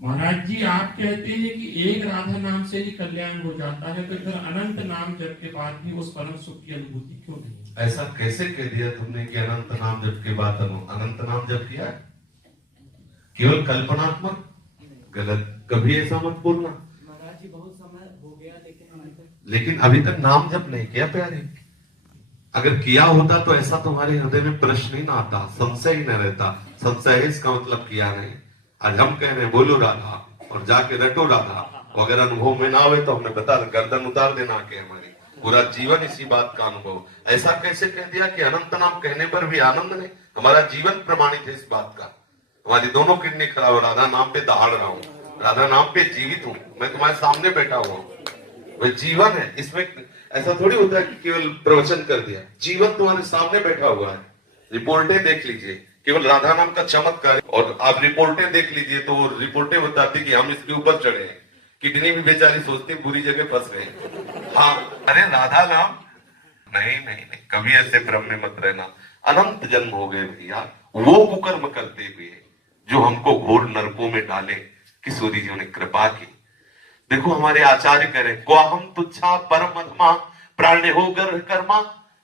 महाराज जी आप कहते हैं कि एक राधा नाम से ही कल्याण हो जाता है, तो फिर अनंत नाम जप के बाद भी उस परम सुख की अनुभूति क्यों नहीं? ऐसा कैसे कह दिया तुमने कि अनंत नाम जप के बाद अनंत नाम जप किया? केवल कल्पनात्मक? गलत, कभी ऐसा मत बोलना। महाराज जी बहुत समय हो गया लेकिन अभी तक नाम जप नहीं किया प्यारे। अगर किया होता तो ऐसा तुम्हारे हृदय में प्रश्न ही ना आता, संशय ही न रहता। संशय है इसका मतलब किया नहीं। आज हम कह रहे हैं बोलो राधा और जाके रटो राधा, अगर अनुभव में ना हुए तो हमने बता गर्दन उतार देना के हमारी पूरा जीवन इसी बात का अनुभव। ऐसा कैसे कह दिया कि अनंत नाम कहने पर भी आनंद नहीं? हमारा जीवन प्रमाणित है इस बात का। हमारी दोनों किडनी खराब, राधा नाम पे दहाड़ रहा हूँ, राधा नाम पे जीवित हूँ, मैं तुम्हारे सामने बैठा हुआ हूँ। वह जीवन है, इसमें ऐसा थोड़ी होता है कि केवल प्रवचन कर दिया। जीवन तुम्हारे सामने बैठा हुआ है। रिपोर्टें देख लीजिए, केवल राधा नाम का चमत्कार। और आप रिपोर्टें देख लीजिए तो रिपोर्टें बताती कि हम इसके ऊपर चढ़े हैं, किडनी भी बेचारी सोचती बुरी जगह फंस गए। हाँ, अरे राधा नाम नहीं नहीं नहीं, कभी ऐसे भ्रम में मत रहना। अनंत जन्म हो गए भैया वो कुकर्म करते हुए जो हमको घोर नरकों में डाले। किशोरी जी ने कृपा की। देखो हमारे आचार्य कह रहे को हम तुच्छा परम अधमा प्राण्य हो गर्भ कर्मा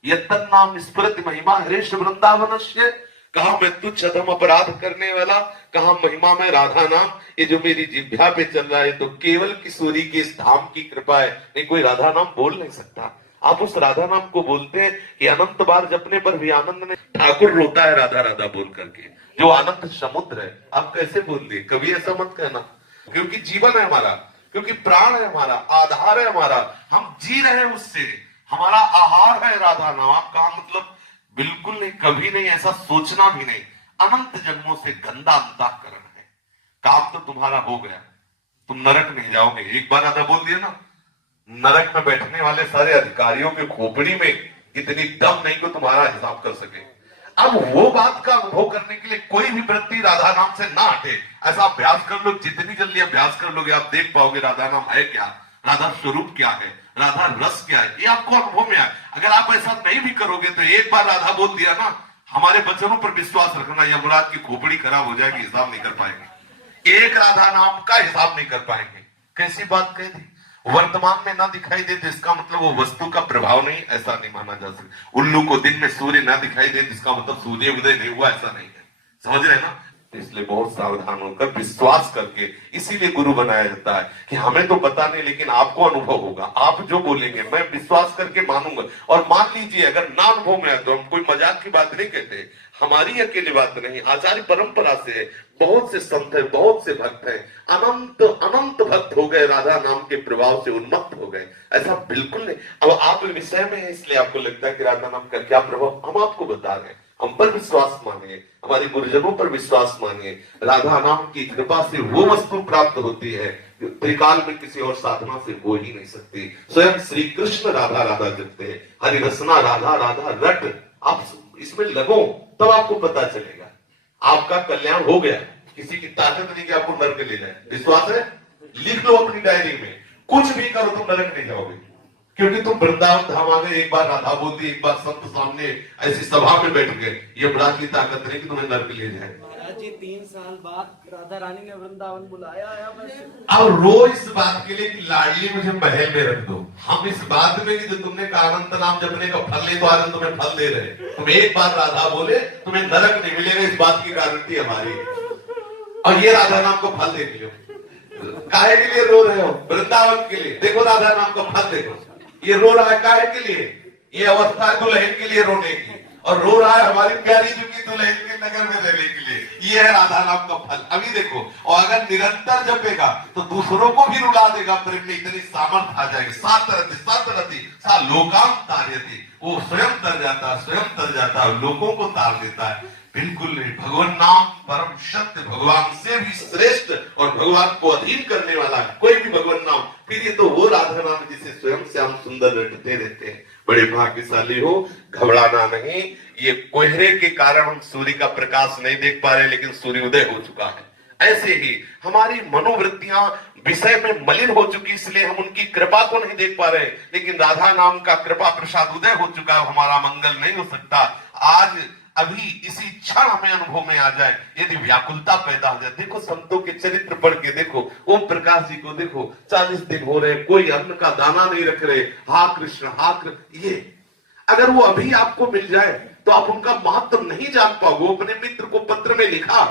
यत्तन नाम स्मृति महिमा हरेश वृंदावनस्य। कहा मैं तुच्छ अधम अपराध करने वाला, कहा महिमा में राधा नाम। ये जो मेरी जिह्वा पे चल रहा है तो केवल किशोरी के इस धाम की कृपा है, नहीं कोई राधा नाम बोल नहीं सकता। आप उस राधा नाम को बोलते हैं कि अनंत बार जपने पर भी आनंद नहीं। ठाकुर रोता है राधा राधा बोल करके, जो आनंद समुद्र है। आप कैसे बोल दिए? कभी ऐसा मत कहना, क्योंकि जीवन है हमारा, क्योंकि प्राण है हमारा, आधार है हमारा, हम जी रहे हैं उससे। हमारा आहार है राधा नाम। आप कहा मतलब बिल्कुल नहीं, कभी नहीं, ऐसा सोचना भी नहीं। अनंत जन्मों से गंदा अंतःकरण है। काम तो तुम्हारा हो गया, तुम नरक नहीं जाओगे। एक बार राधा बोल दिया ना, नरक में बैठने वाले सारे अधिकारियों के खोपड़ी में इतनी दम नहीं को तुम्हारा हिसाब कर सके। अब वो बात का अनुभव करने के लिए कोई भी वृत्ति राधा नाम से ना हटे। ऐसा अभ्यास कर लो, जितनी जल्दी अभ्यास कर लोगे आप देख पाओगे राधा नाम है क्या, राधा स्वरूप क्या है, राधा रस क्या है, ये आपको अनुभव में आए। अगर आप ऐसा नहीं भी करोगे तो एक बार राधा बोल दिया ना, हमारे वचनों पर विश्वास रखना, यमराज की खोपड़ी खराब हो जाएगी, हिसाब नहीं कर पाएंगे। एक राधा नाम का हिसाब नहीं कर पाएंगे। कैसी बात कह दी? वर्तमान में ना दिखाई दे तो इसका मतलब वो वस्तु का प्रभाव नहीं, ऐसा नहीं माना जा सकता। उल्लू को दिन में सूर्य ना दिखाई दे तो इसका मतलब सूर्य उदय नहीं हुआ, ऐसा नहीं है। समझ रहे ना? इसलिए बहुत सावधान होकर विश्वास करके, इसीलिए गुरु बनाया जाता है कि हमें तो पता नहीं लेकिन आपको अनुभव होगा। आप जो बोलेंगे मैं विश्वास करके मानूंगा। और मान लीजिए अगर ना अनुभव में आए तो हम कोई मजाक की बात नहीं कहते, हमारी अकेली बात नहीं, आचार्य परंपरा से है। बहुत से संत है, बहुत से भक्त हैं, अनंत अनंत भक्त हो गए, राधा नाम के प्रभाव से उन्मत्त हो गए। ऐसा बिल्कुल नहीं। अब आप विषय में है इसलिए आपको लगता है कि राधा नाम का क्या प्रभाव, हम आपको बता रहे हैं। हम पर विश्वास मानिए, हमारे गुरुजनों पर विश्वास मानिए। राधा नाम की कृपा से वो वस्तु प्राप्त होती है जो त्रिकाल में किसी और साधना से हो ही नहीं सकती। स्वयं श्री कृष्ण राधा राधा जपते हैं, हरि रसना राधा राधा रट। आप इसमें लगो तब आपको पता चलेगा आपका कल्याण हो गया। किसी की ताकत नहीं कि आपको नरक ले जाए। विश्वास है? लिख लो अपनी डायरी में, कुछ भी करो तुम नरक नहीं जाओगे, क्योंकि तुम वृंदावन धाम आ गए। एक बार राधा बोल दी, एक बार संत सामने ऐसी सभा में बैठ गए, ये बड़ा की ताकत नहीं कि तुम्हें नरक ले जाए। महाराज जी 3 साल बाद राधा रानी ने वृंदावन बुलाया है। अब रो इस बात के लिए कि लाडली मुझे महल में रख दो। हम इस बात में कि जो तुमने अनंत नाम जपने का फल ले तो आज तुम्हें फल दे रहे। तुम एक बार राधा बोले तुम्हें नरक नहीं मिलेगा, इस बात की गारंटी हमारी। और ये राधा नाम को फल देख लो। काहे के लिए रो रहे हो? वृंदावन के लिए। देखो राधा नाम का फल देखो। ये रो रहा है काहे के लिए? ये अवस्था है दुल्हन के लिए रोने की, और रो रहा है हमारी प्यारी जुकी दुल्हन के नगर में रहने के लिए। ये है राधा नाम का फल। अभी देखो, और अगर निरंतर जपेगा तो दूसरों को भी रुला देगा। प्रेम में इतनी सामर्थ आ जाएगी। सातरति सा लोकाम तार्यति, वो स्वयं तर जाता, स्वयं तर जाता, लोगों को तार देता है। बिल्कुल नहीं। भगवान नाम परम सत्य, भगवान से भी श्रेष्ठ और भगवान को अधीन करने वाला है कोई भी भगवान नाम। फिर ये तो वो राधा नाम जिसे स्वयं श्याम सुंदर रटते रहते हैं। बड़े भाग्यशाली हो, घबराना नहीं। ये कोहरे के कारण हम सूर्य का प्रकाश नहीं देख पा रहे, लेकिन सूर्योदय हो चुका है। ऐसे ही हमारी मनोवृत्तियां विषय में मलिन हो चुकी, इसलिए हम उनकी कृपा को नहीं देख पा रहे। लेकिन राधा नाम का कृपा प्रसाद उदय हो चुका है, हमारा मंगल नहीं हो सकता। आज अभी इसी क्षण हमें अनुभव में आ जाए, यदि व्याकुलता पैदा हो जाए। देखो संतों के चरित्र पढ़ के देखो, ओम प्रकाश जी को देखो, 40 दिन हो रहे, कोई अन्न का दाना नहीं रख रहे, हा कृष्ण हा कृष्ण। ये अगर वो अभी आपको मिल जाए तो आप उनका महत्व नहीं जान पाओगे। वो अपने मित्र को पत्र में लिखा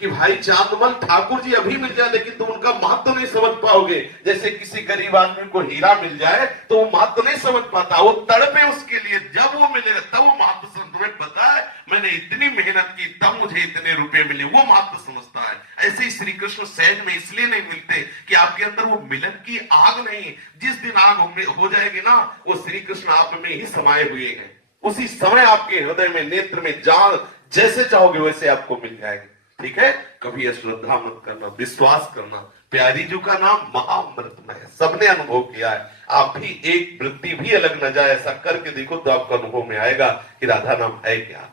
कि भाई चांदमल ठाकुर जी अभी मिल जाए लेकिन तुम उनका महत्व नहीं समझ पाओगे। जैसे किसी गरीब आदमी को हीरा मिल जाए तो वो महत्व नहीं समझ पाता, वो तड़पे उसके लिए, जब वो मिलेगा तब वो महत्व समझ। तुम्हें पता है मैंने इतनी मेहनत की तब मुझे इतने रुपए मिले, वो महत्व समझता है। ऐसे ही श्री कृष्ण सहज में इसलिए नहीं मिलते कि आपके अंदर वो मिलन की आग नहीं। जिस दिन आग हो जाएगी ना, वो श्री कृष्ण आप में ही समाये हुए हैं। उसी समय आपके हृदय में, नेत्र में, जान जैसे चाहोगे वैसे आपको मिल जाएगी। ठीक है, कभी अश्रद्धा मत करना, विश्वास करना। प्यारी जी का नाम महाअमृतमय है, सबने अनुभव किया है। आप भी एक वृत्ति भी अलग न जाए, ऐसा करके देखो तो आपको अनुभव में आएगा कि राधा नाम है क्या।